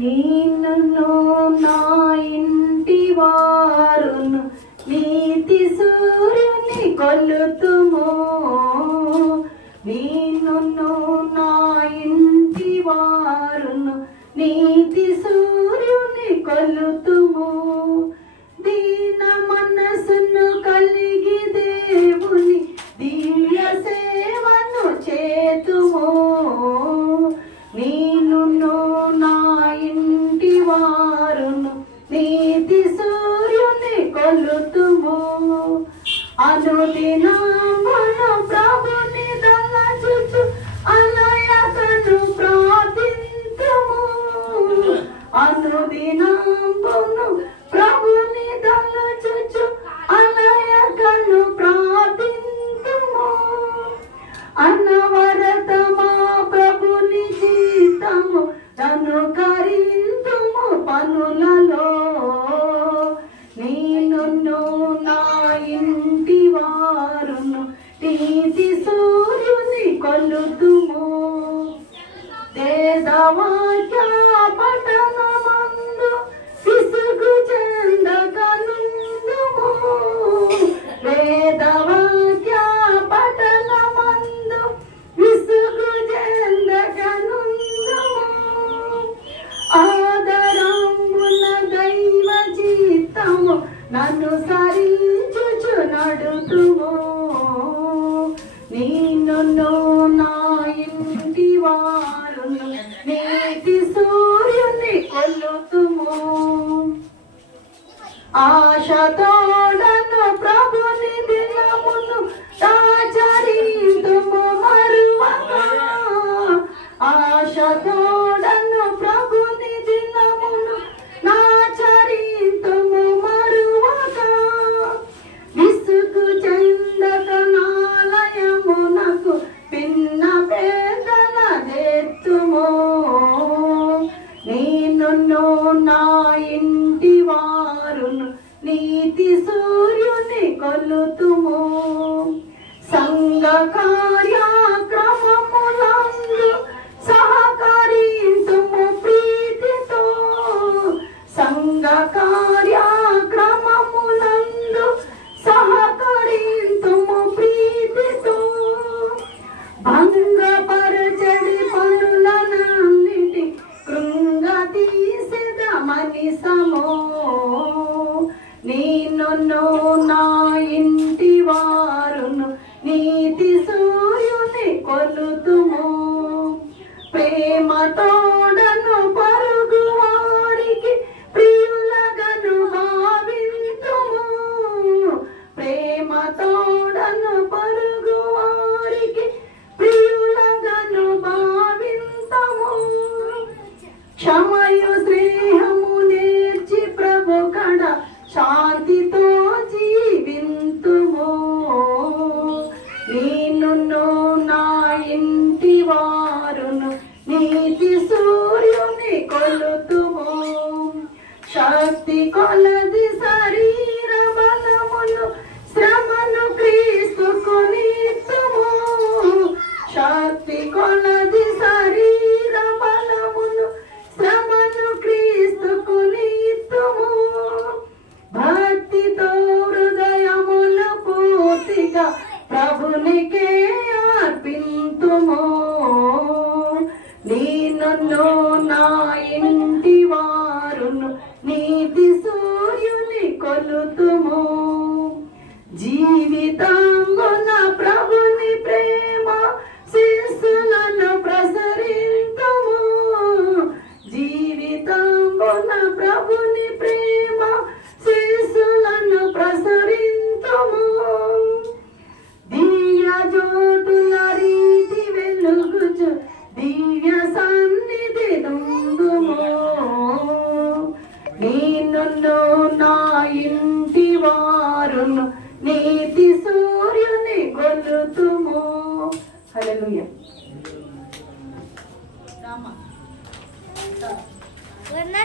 నిన్ను నా ఇంటి వారును నీతి సూర్యుని కొలుతుము. నిన్ను నా ఇంటి వారును నీతి సూర్యుని కొలుతుము. దీన మనసును కలిగి దేవుని దివ్య సేవను చేతుము. నిన్ను నా ఇంటి వారును నీతి సూర్యుని కొలుతుము. అనుదినమును ప్రభుని తలచుచు అలయకను ప్రార్థింతుము. అనుదినమును ప్రభుని తలచుచు అలయకను ప్రార్థింతుము. అనవరతమా ప్రభుని చిత్తము అనుకరింతుము పనులలో. నిన్ను నా ఇంటి వారును నీతి సూర్యుని కొలుతుము. వేదవాక్య పఠనమందు విసుగు చెందకనుందుము. వేదవాక్య పఠనమందు విసుగు చెందకనుందుము. ఆదరంబున దైవ చిత్తము నన్ను సరించుచు నడుతుము. నిన్ను నా ఇంటి వారును నీతి సూర్యుని కొలుతుము. ఆశతోడను ప్రభుని దినమును ఆచరింతుము మరువక. ఆశతోడను ప్రభుని దినమును ఆచరింతుము మరువక. విసుగు చెందక నాలయమునకు పిన్న పేదల దెత్తుము. నిన్ను నా ఇంటి వారును నీతి సూర్యుని కొలుతుము. సంఘ కార్యక్రమములందు సహకరింతుము ప్రీతితో. సంఘ కార్యక్రమములందు సహకరింతుము ప్రీతితో. భంగపరచడి పనులనన్నిటి కృంగతీసెద మనిసమో. నిన్ను నా ఇంటి వారును నీతి సూర్యుని కొలుతుము. ప్రేమతోడను పరుగు వారికి ప్రియులగను భావింతుము. ప్రేమతోడను పరుగు వారికి ప్రియులగను భావింతుము. క్షమయు స్నేహము నేర్చి ప్రభు కడ శాంతితో జీవింతుము. నిన్ను నా ఇంటి వారును నీతి సూర్యుని కొలుతుము. శక్తి కొలది శరీర బలమును శ్రమను క్రీస్తుకు నీతుము. శక్తి కొలది శరీర బలమును శ్రమను క్రీస్తుకు నీతుము. భక్తితో హృదయములు పూర్తిగా ప్రభునికే అర్పింతుము. నిన్ను నా ఇంటి వారును నీతి సూర్యుని కొలుతుము. జీవితమున ప్రభుని ప్రేమ శిస్సులను ప్రసరింతుము. జీవితమున ప్రభుని ప్రేమ శిస్సులను ప్రసరింతుము. దివ్య జ్యోతుల రీతి వెలుగుచు దివ్య సన్నిధి నుందుము. నిన్ను నా ఇంటి వారును